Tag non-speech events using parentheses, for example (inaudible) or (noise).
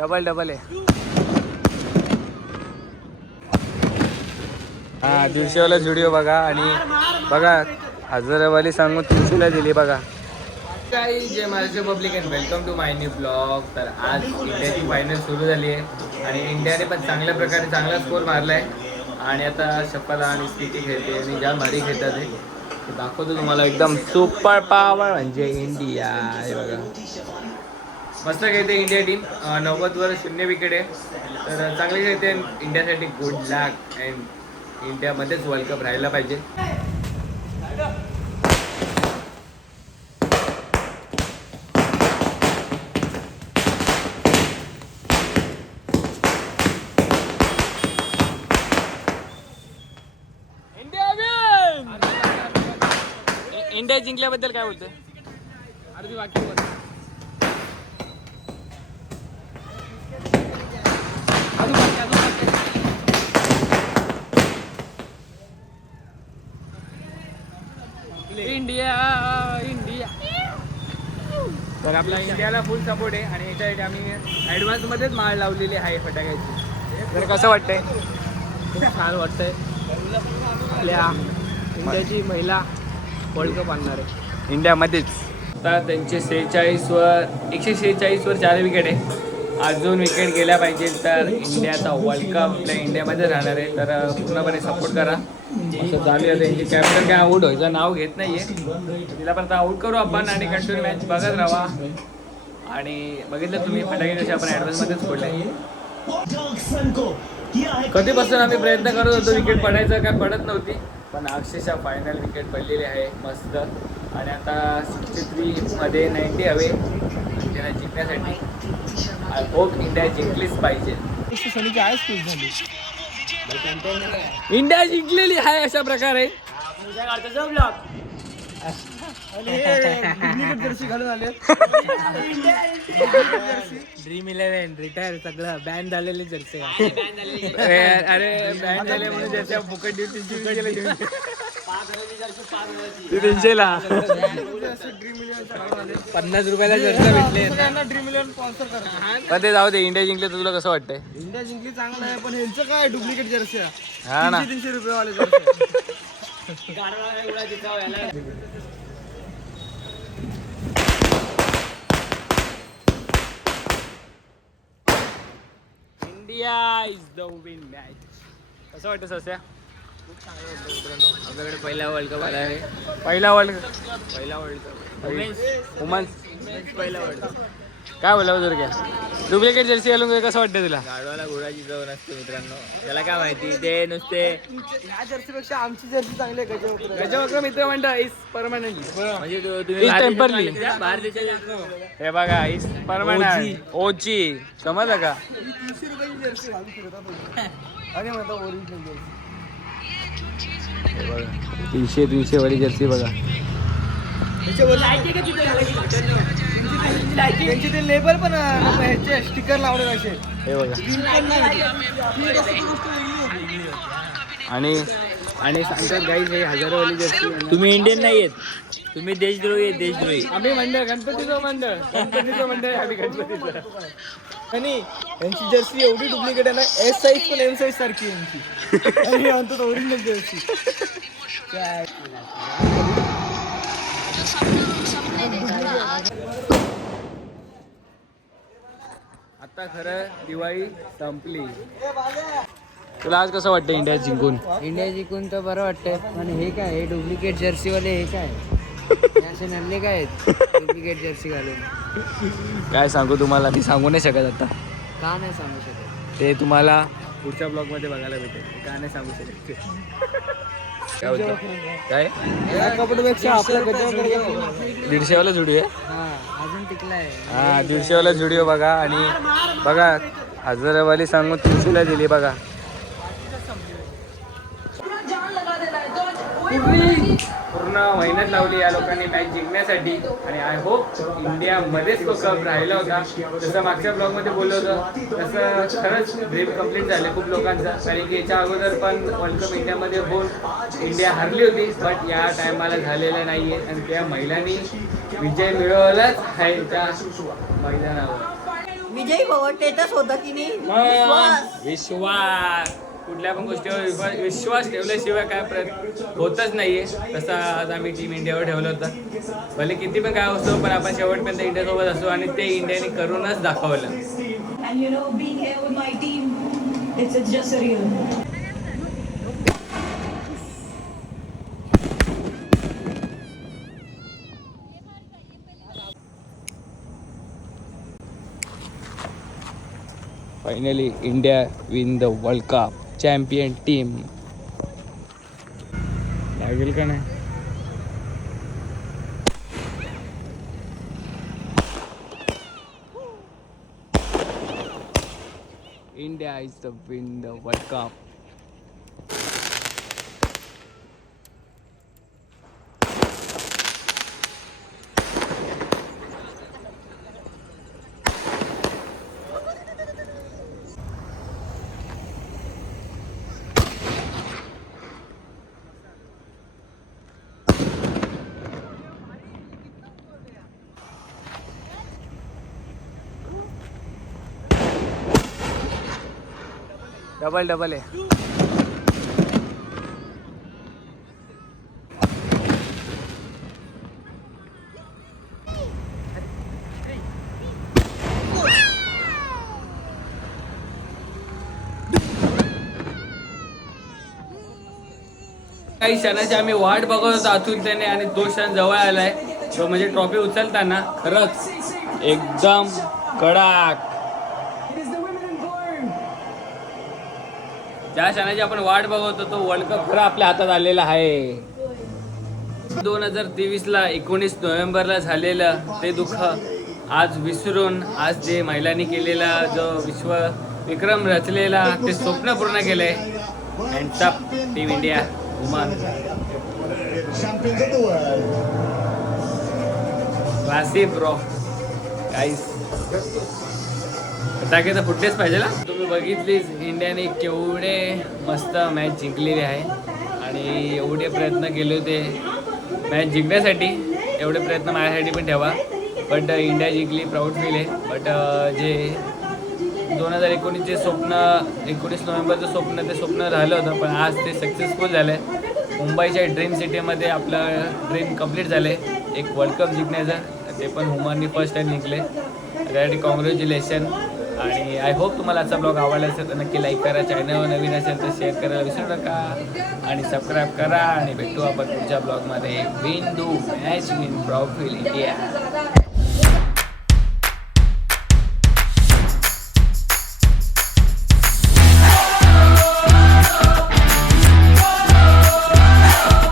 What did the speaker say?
Double double आहे. हा दिवशीवाला video बघा आणि बघा हजारवाली सांगून तीनशेला दिली बघा. काही जे Maharashtra public and welcome to my new blog तर आज इंडियाची फायनल सुरू झाली आहे आणि इंडियाने पण चांगल्या प्रकारे चांगला स्कोर मारला आहे आणि आता शपाला आणि स्थिती खेळते आणि ज्या भारी खेळतात ते. दाखवतो तुम्हाला एकदम सुपर पावर म्हणजे इंडिया. हे बघा. मस्त खेळते इंडिया टीम नव्वद वर शून्य विकेट आहे. तर चांगले खेळते इंडियासाठी गुड लक अँड इंडियामध्येच वर्ल्ड कप राहायला पाहिजे. इंडिया जिंकल्याबद्दल काय बोलतोय? अर्धी वाक्य बोल अजून बाकी, अजून बाकी. इंडिया इंडिया तर आपला इंडियाला फुल सपोर्ट आहे आणि याच्यासाठी आम्ही ॲडव्हान्स मध्येच माळ लावलेली आहे फटाक्याची. तर कसं वाटतंय? खूप छान वाटतंय. आपल्या इंडियाची महिला वर्ल्ड कप आणणार आहे. इंडियामध्येच. तर त्यांचे सेहेचाळीस वर एकशे सेहेचाळीस वर चार विकेट आहे. अजून विकेट गेल्या पाहिजे तर इंडियाचा वर्ल्ड कप आपल्या इंडियामध्ये राहणार आहे. तर पूर्णपणे सपोर्ट करा. असं चालू आहे त्यांची कॅप्टन काय आऊट व्हायचं नाव घेत नाही आहे तिला पण आऊट करू आपण आणि कंटिन्यू मॅच बघत राहा. आणि बघितलं तुम्ही फटाके कसे आपण ॲडव्हान्समध्येच फोडले. कधीपासून आम्ही प्रयत्न करत होतो विकेट पडायचं काय पडत नव्हती. पण अक्षरशः फायनल विकेट पडलेली आहे मस्त. आणि आता सिक्स्टी थ्रीमध्ये नाईन्टी हवे. त्याला जिंकण्यासाठी आय होप इंडिया जिंकलीच पाहिजे. इंडिया जिंकलेली आहे अशा प्रकारे. ड्रीम इलेव्हन रिटायर सगळं. बॅन झालेले जर्सी. अरे अरे बॅन झाले म्हणून ज्याच्या फुकट देऊ तीनशे पन्नास रुपयाला जर्सी भेटले पण ते जाऊ दे इंडिया जिंकले तर तुला कसं वाटतंय? इंडिया जिंकली चांगलं आहे पण ह्यांचं काय डुप्लिकेट जर्सी हा ना. तीनशे रुपये वाले jersey India is the win match कसं वाटतं सस्या? आपल्याकडे पहिला वर्ल्ड कप आला आहे. पहिला वर्ल्ड पहिला वर्ल्ड कप वुमन्स पहिला वर्ल्ड कप काय बोला जर घ्या डुप्लिकेट जर्सी घालून कसं वाटतं तुला? गाडवाला घोडाची जाऊन असते मित्रांनो. त्याला काय माहिती? ते नुसते ह्या जर्सी पेक्षा आमची जर्सी चांगली आहे गजब गजवक्र मित्र मंडळ इज परमनंट म्हणजे तुम्ही बाहेर हे बघा इज परमनंट ओची समजलं का? तीनशे रुपयाची जर्सी घालून आणि म्हणता ओरिजिनल जर्सी तीनशे तीनशे वाली जर्सी बघा. त्यांचे ते लेबल पण ह्याचे स्टिकर लावले असे हे बघा. आणि आणि सांगतात गाईज हे हजारोवाली जर्सी तुम्ही इंडियन नाही आहेत तुम्ही देशद्रोही आहेत देशद्रोही. आम्ही मंडळ गणपतीचं मंडळ. गणपतीचं मंडळ आम्ही गणपतीचं. आणि यांची जर्सी एवढी डुप्लिकेट आहे ना एस साईज पण एम साईज सारखी यांची. ओरिजिनल जर्सी काय आता खरं दिवाळी संपली. तुला आज कसं वाटतं इंडिया जिंकून? इंडिया जिंकून तर बरं वाटतंय पण हे काय हे डुप्लिकेट जर्सी वाले हे काय? हे असे नल्ले काय आहेत? डुप्लिकेट जर्सी घालून. काय सांगू तुम्हाला? मी सांगू नाही शकत आता. का नाही सांगू शकत? ते तुम्हाला पुढच्या ब्लॉगमध्ये बघायला भेटेल. का नाही सांगू शकत. (laughs) काय दीडशे वाला जुडी आहे? हा अजून टिकलाय. हा दीडशे वाला व्हिडिओ बघा आणि बघा हजारवाली सांगून तीनशेला दिली बघा. पूर्ण मेहनत लावली या लोकांनी मॅच जिंकण्यासाठी. आणि आय होप इंडियामध्येच तो कप राहिला होता. जसं मागच्या ब्लॉगमध्ये बोललो होतं तसं खरंच ड्रीम कंप्लीट झालं खूप लोकांचा. कारण की याच्या अगोदर पण वर्ल्ड कप इंडियामध्ये होऊन इंडिया हरली होती बट या टायमाला झालेलं नाही आहे आणि त्या महिलांनी विजय मिळवलाच आहे त्या मैदानावर. विजय भवन स्टेटस होता की नाही? विश्वास. कुठल्या पण गोष्टीवर विश्वास विश्वास ठेवल्याशिवाय काय प्रयत्न होतच नाहीये. तसा आज आम्ही टीम इंडियावर ठेवलं होतं. भले किती पण काय असतो पण आपण शेवटपर्यंत इंडियासोबत असू आणि ते इंडियाने करूनच दाखवलं. Finally India win the world cup champion team. लागेल का नाही? India is the win the world cup. Double double आहे. काही क्षणाची आम्ही वाट बघत होतो आतुरतेने आणि तो क्षण जवळ आलाय. तो म्हणजे ट्रॉफी उचलताना खरंच एकदम कडाक. ज्या क्षणाची आपण वाट बघत होतो वर्ल्ड कप खरं आपल्या हातात आलेला आहे. दोन हजार तेवीस ला एकोणीस नोव्हेंबरला झालेलं ते दुःख आज विसरून आज जे महिलांनी केलेला जो विश्व विक्रम रचलेला ते स्वप्न पूर्ण केलंय. Hands up team India woman classic bro guys फटाके फुटलेच पाहिजे ना? तुम्ही बघितलीच इंडियाने केवढे मस्त मॅच जिंकलेली आहे. आणि एवढे प्रयत्न केले होते मॅच जिंकण्यासाठी. एवढे प्रयत्न माझ्यासाठी पण ठेवा. बट uh, इंडिया जिंकली प्राऊड फील आहे. बट uh, जे दोन हजार एकोणीसचे स्वप्न एकोणीस नोव्हेंबरचं स्वप्न ते स्वप्न राहिलं होतं. पण आज ते सक्सेसफुल झालं. आहे मुंबईच्या ड्रीम सिटीमध्ये आपलं ड्रीम कंप्लीट झालं. आहे एक वर्ल्ड कप जिंकण्याचं. ते पण हुमाननी फर्स्ट टाईम जिंकले. त्यासाठी कॉंग्रॅच्युलेशन आणि आय होप तुम्हाला आजचा ब्लॉग आवडला असेल तर नक्की लाईक करा चॅनलवर नवीन असेल तर शेअर करायला विसरू नका. आणि सबस्क्राईब करा आणि भेटू आपण पुढच्या ब्लॉगमध्ये win do match win profile India